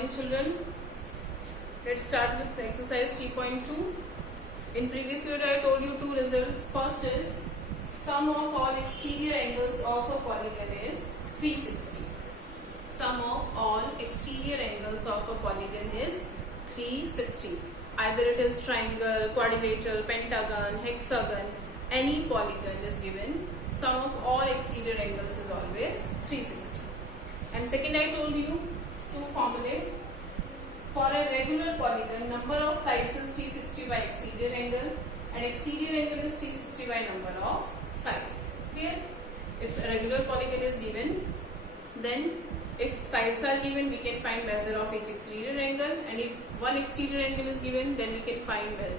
morning, children. Let's start with exercise 3.2. In previous video I told you two results. First is sum of all exterior angles of a polygon is 360. Sum of all exterior angles of a polygon is 360. Either it is triangle, quadrilateral, pentagon, hexagon, any polygon is given. Sum of all exterior angles is always 360. And second, I told you two formulae. For a regular polygon, number of sides is 360 by exterior angle, and exterior angle is 360 by number of sides. Clear? If a regular polygon is given, then if sides are given, we can find measure of each exterior angle, and if one exterior angle is given, then we can find the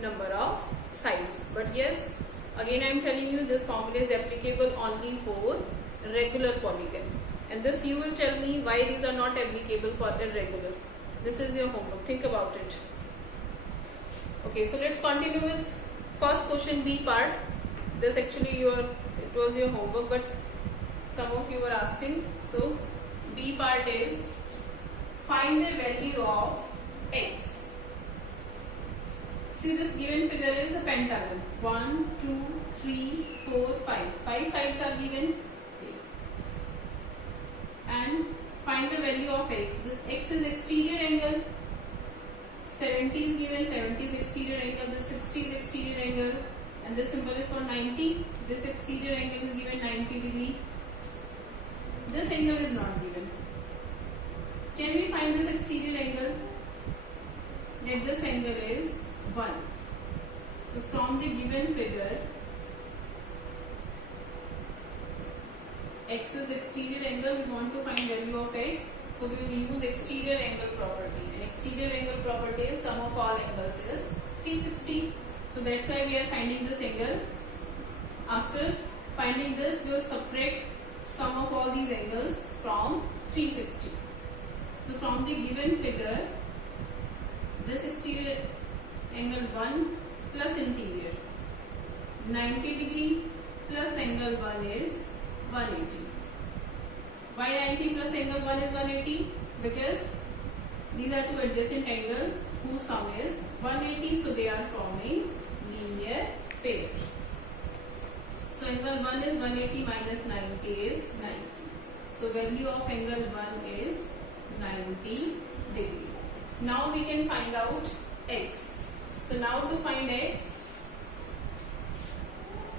number of sides. But yes, again I am telling you, this formula is applicable only for regular polygon, and this you will tell me why these are not applicable for irregular. This is your homework, think about it. Okay, so let's continue with first question, B part. This actually it was your homework, but some of you were asking. So B part is find the value of x. See, this given figure is a pentagon. 1, 2, 3, 4, 5. 5 sides are given. And find the value of x. This x is exterior angle. 70 is given. 70 is exterior angle. This 60 is exterior angle. And this symbol is for 90. This exterior angle is given 90 degree. This angle is not given. Can we find this exterior angle? Let this angle is 1. So from the given figure, x is exterior angle, we want to find value of x. So we will use exterior angle property. And exterior angle property is sum of all angles is 360. So that's why we are finding this angle. After finding this, we will subtract sum of all these angles from 360. So from the given figure, this exterior angle 1 plus interior 90 degree plus angle 1 is 180. Why 90 plus angle 1 is 180? Because these are two adjacent angles whose sum is 180, so they are forming linear pair. So angle 1 is 180 minus 90 is 90. So value of angle 1 is 90 degree. Now we can find out x. So now to find x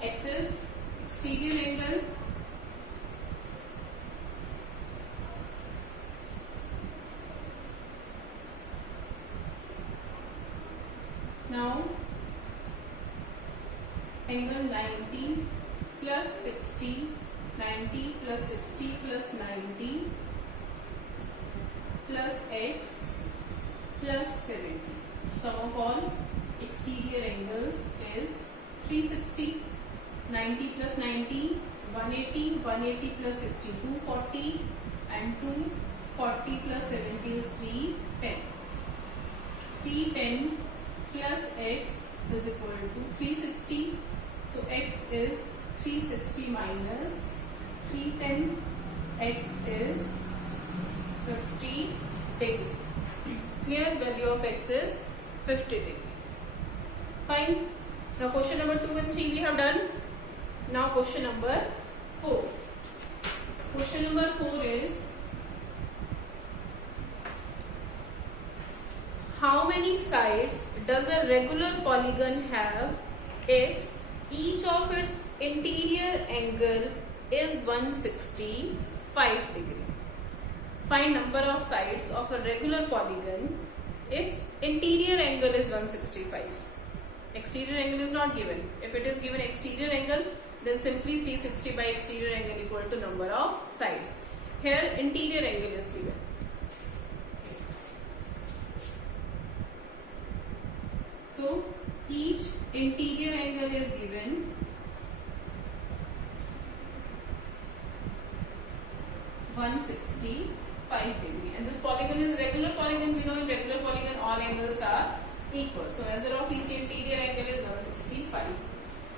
is exterior angle now angle 90 plus 60, 90 plus 60 plus 90 plus x plus 70. Sum of all exterior angles is 360, 90 plus 90, 180, 180 plus 60, 240, and 240 plus 70 is 310. 310 plus x is equal to 360. So x is 360 minus 310. X is 50 degree. Clear? Value of x is 50 degree. Fine. Now question number 2 and 3 we have done. Now question number 4. Question number 4 is how many sides does a regular polygon have if each of its interior angle is 165 degree? Find number of sides of a regular polygon if interior angle is 165. Exterior angle is not given. If it is given exterior angle, then simply 360 by exterior angle equal to number of sides. Here interior angle is given. So each interior angle is given 165 degree, and this polygon is regular polygon. We know in regular polygon all angles are equal. So measure of each interior angle is 165.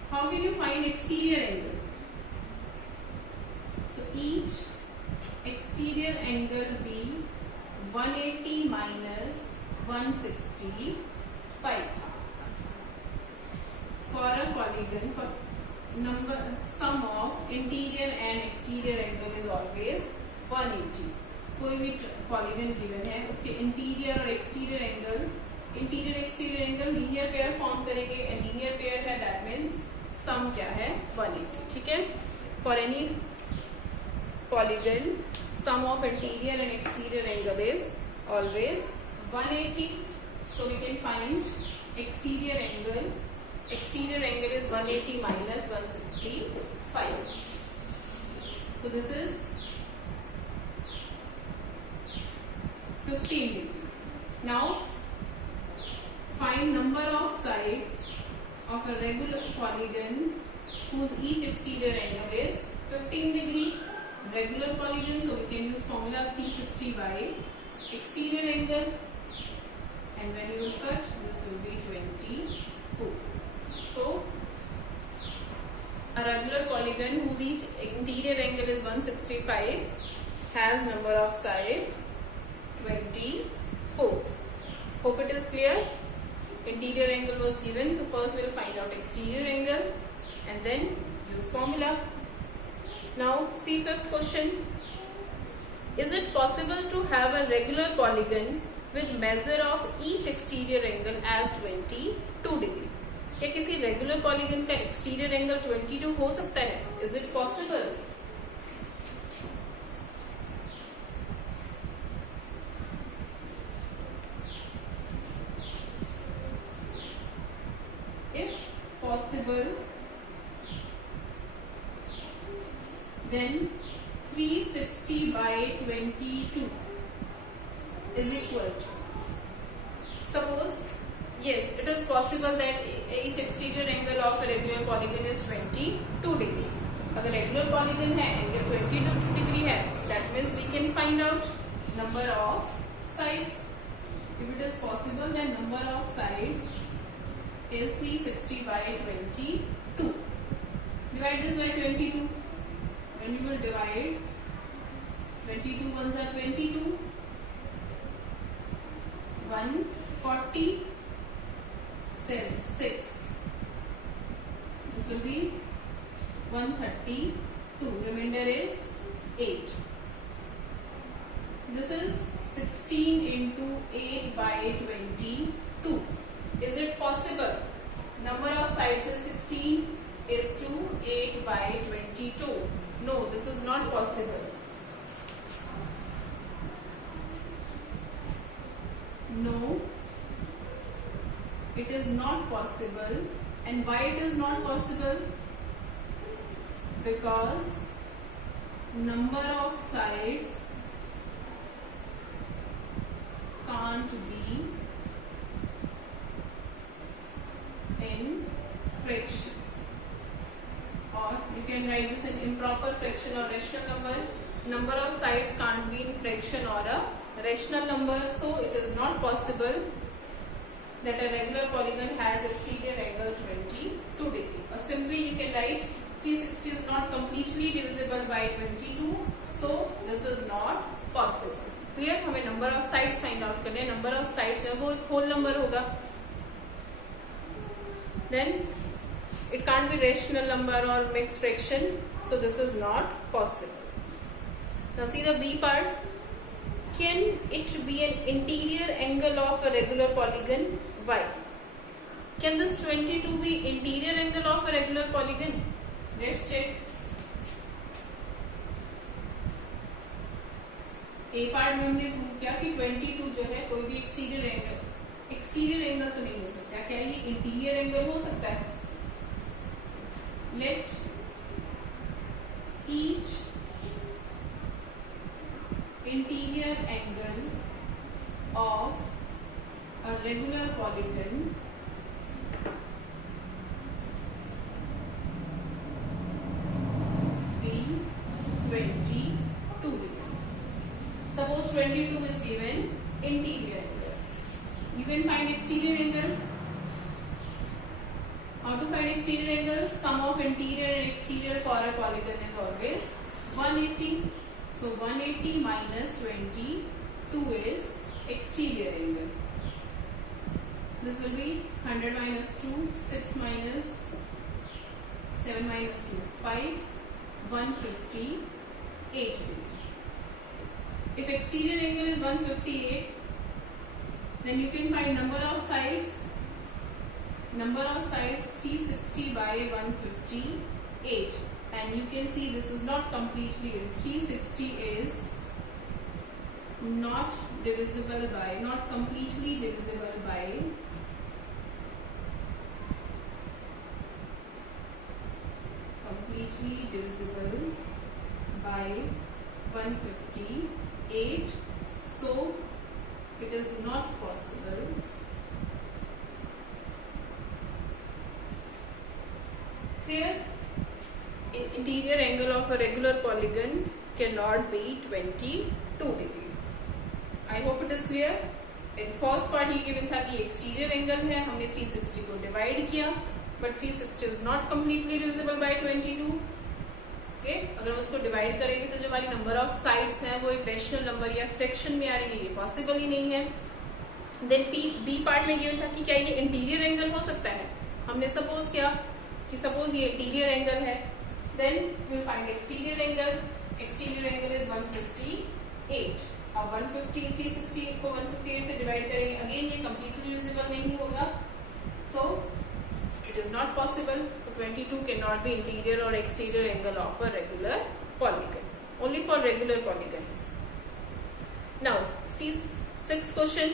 How can you find exterior angle? So each exterior angle be 180 minus 165. For a polygon, for number sum of interior and exterior angle is always 180. कोई भी polygon given है उसके interior और exterior angle linear pair form करेंगे. Linear pair है that means sum क्या है 180. ठीक है. For any polygon sum of interior and exterior angle is always 180. So we can find exterior angle is 180 minus 165. So this is 15 degree. Now find number of sides of a regular polygon whose each exterior angle is 15 degree. Regular polygon, so we can use formula 360 by exterior angle, and when you will cut, this will be 24. So a regular polygon whose each interior angle is 165 has number of sides 24. Hope it is clear. Interior angle was given, so first we'll find out exterior angle and then use formula. Now see fifth question. Is it possible to have a regular polygon with measure of each exterior angle as 22 degree? क्या किसी regular polygon का exterior angle 22 हो सकता है? Is it possible? If possible then 360 by 22 is equal to, suppose yes, it is possible that each exterior angle of a regular polygon is 22 degree. अगर regular polygon है angle 22 degree है, that means we can find out number of sides. If it is possible, then number of sides is 360 by 22. Divide this by 22. When you will divide 22 ones are 22. 146. This will be 132. Remainder is 8. This is 16 into 8 by 22. Is it possible? Number of sides is 16 is to 8 by 22. No, this is not possible. No, it is not possible. And why it is not possible? Because number of sides can't be in fraction, or you can write this in improper fraction or rational number. Number of sides can't be in fraction or a rational number, so it is not possible that a regular polygon has exterior angle 22 degree. Or simply you can write 360 is not completely divisible by 22, so this is not possible. Clear? हमें number of sides find out करने. Number of sides है वो एक whole number होगा. Then it can't be rational number or mixed fraction, so this is not possible. Now see the B part. Can it be an interior angle of a regular polygon? Why? Can this 22 be interior angle of a regular polygon? Let's check. A part में हमने prove किया कि 22 जो है कोई भी exterior angle तो नहीं हो सकता. क्या ये इंटीरियर एंगल हो सकता है? Let each interior angle of a regular polygon be 22 degree. Suppose 22 is given interior angle. You can find exterior angle. How to find exterior angle? Sum of interior and exterior for a polygon is always 180. So 180 minus 22. 2 is exterior angle. This will be 100 minus 2, 6 minus 7 minus 2, 5, 158 degree. If exterior angle is 158, then you can find number of sides. Number of sides 360 by 158, and you can see this is not completely 360 is not divisible by, not completely divisible by 158, so it is not possible clear. Interior angle of a regular polygon cannot be 22 degree. I hope it is clear. In first part ये given था कि exterior angle है, हमने 360 को divide किया, but 360 is not completely divisible by 22. Okay? अगर हम उसको divide करेंगे तो जो हमारी number of sides हैं वो एक rational number या fraction में आ रही है, ये possible ही नहीं है. Then B part में given था कि क्या ये interior angle हो सकता है. हमने suppose किया कि suppose ये interior angle है, then we'll find exterior angle. Exterior angle is 158. अब 360 को 158 से डिवाइड करेंगे, अगेन ये completely divisible नहीं होगा, so it is not possible. So 22 cannot be interior or exterior angle of a regular polygon. Only for regular polygon. Now see sixth question.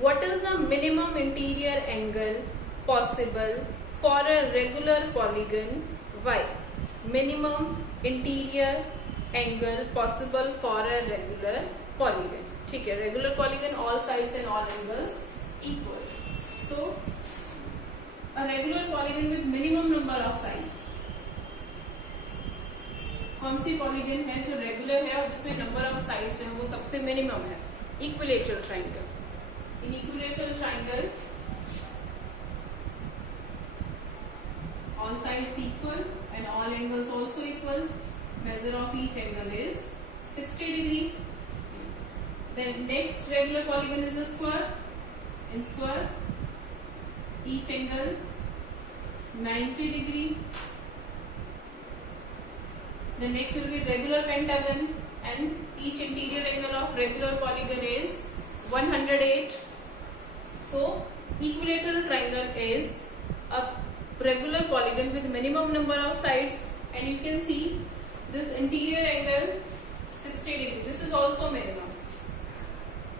What is the minimum interior angle possible for a regular polygon? Why? Minimum interior angle possible for a regular polygon. ठीक है, regular polygon all sides and all angles equal. So a regular polygon with minimum number of sides. कौन सी polygon है जो regular है और जिसमें number of sides जो है वो सबसे minimum है? Equilateral triangle. In equilateral triangle, all sides equal and all angles also equal. Measure of each angle is 60 degree. Then next regular polygon is a square. In square, each angle 90 degree. The next will be regular pentagon, and each interior angle of regular polygon is 108. So equilateral triangle is a regular polygon with minimum number of sides, and you can see this interior angle 60 degree. This is also minimum.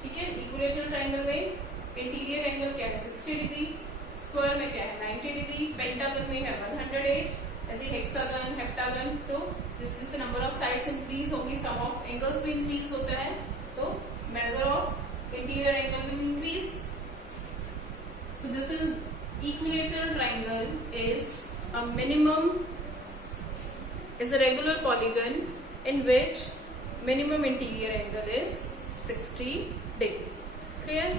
ठीक है, equilateral triangle में interior angle क्या है 60 degree, square में क्या है 90 degree, pentagon में है 108, ऐसे hexagon, heptagon, तो जिससे number of sides increase होगी, sum of angles भी increase होता है, तो measure of interior angle will increase. So this is equilateral triangle is a minimum, is a regular polygon in which minimum interior angle is 60 degree. Clear?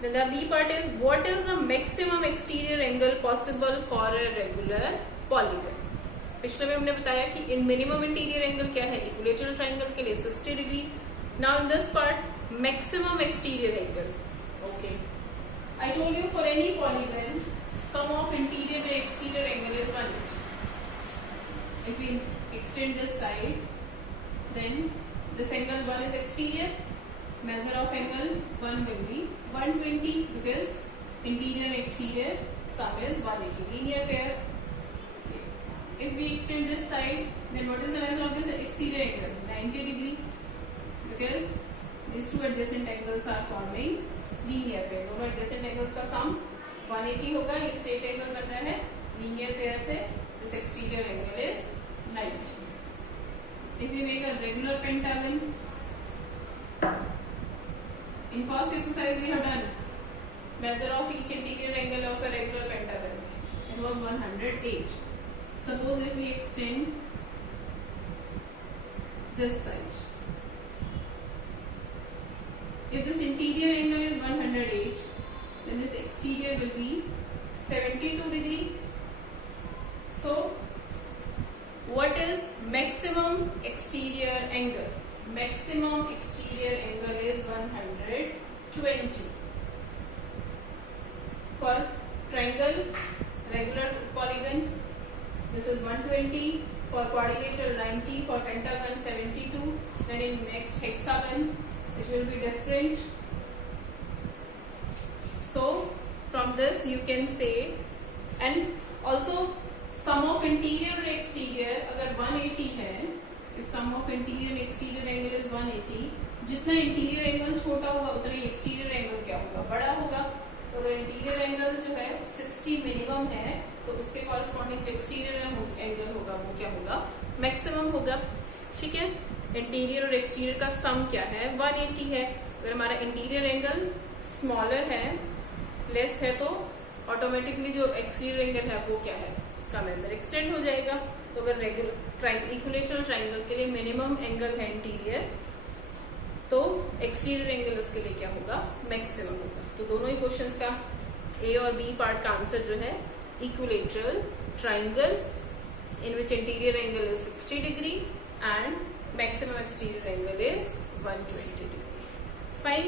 Then the B part is what is the maximum exterior angle possible for a regular polygon. पिछले में हमने बताया कि in minimum interior angle क्या है equilateral triangle के लिए 60 degree. Now in this part maximum exterior angle. Okay. I told you for any polygon sum of interior and exterior angle is 180. If we extend this side, then this angle 1 is exterior. Measure of angle 1 will be 120 because interior and exterior sum is 180. Linear pair. Okay. If we extend this side, then what is the measure of this exterior angle? 90 degree because these two adjacent angles are forming linear pair. दोनों adjacent angles का sum 180 होगा. ये straight angle करना है linear pair से. This exterior angle is 90. If we make a regular pentagon, in first exercise we have done measure of each interior angle of a regular pentagon. It was 108. Suppose if we extend this side, if this interior angle is 108, then this exterior will be 72 degree. So what is maximum exterior angle? maximum exterior angle is 120. For triangle, regular polygon, this is 120. For quadrilateral 90. For pentagon 72. Then in next hexagon it will be different. So from this you can say, and also sum of interior और exterior अगर 180 है, if sum of interior and exterior angle is 180, जितना interior angle छोटा होगा उतना ही exterior angle क्या होगा, बड़ा होगा. तो अगर इंटीरियर एंगल जो है 60 मिनिमम है तो उसके कॉरस्पॉन्डिंग जो एक्सटीरियर एंगल होगा वो क्या होगा, मैक्सिमम होगा. ठीक है. इंटीरियर और एक्सटीरियर का सम क्या है, 180 है. अगर हमारा इंटीरियर एंगल स्मॉलर है, लेस है, तो ऑटोमेटिकली जो एक्सटीरियर एंगल है वो क्या है, उसका मेजर एक्सटेंड हो जाएगा. तो अगर रेगुलर इक्विलेटरल ट्राइंगल के लिए मिनिमम एंगल है इंटीरियर, तो एक्सटीरियर एंगल उसके लिए क्या होगा, मैक्सिमम होगा. तो दोनों ही क्वेश्चंस का ए और बी पार्ट का आंसर जो है equilateral triangle in which interior angle is 60 degree and maximum exterior angle is 120 degree. Fine.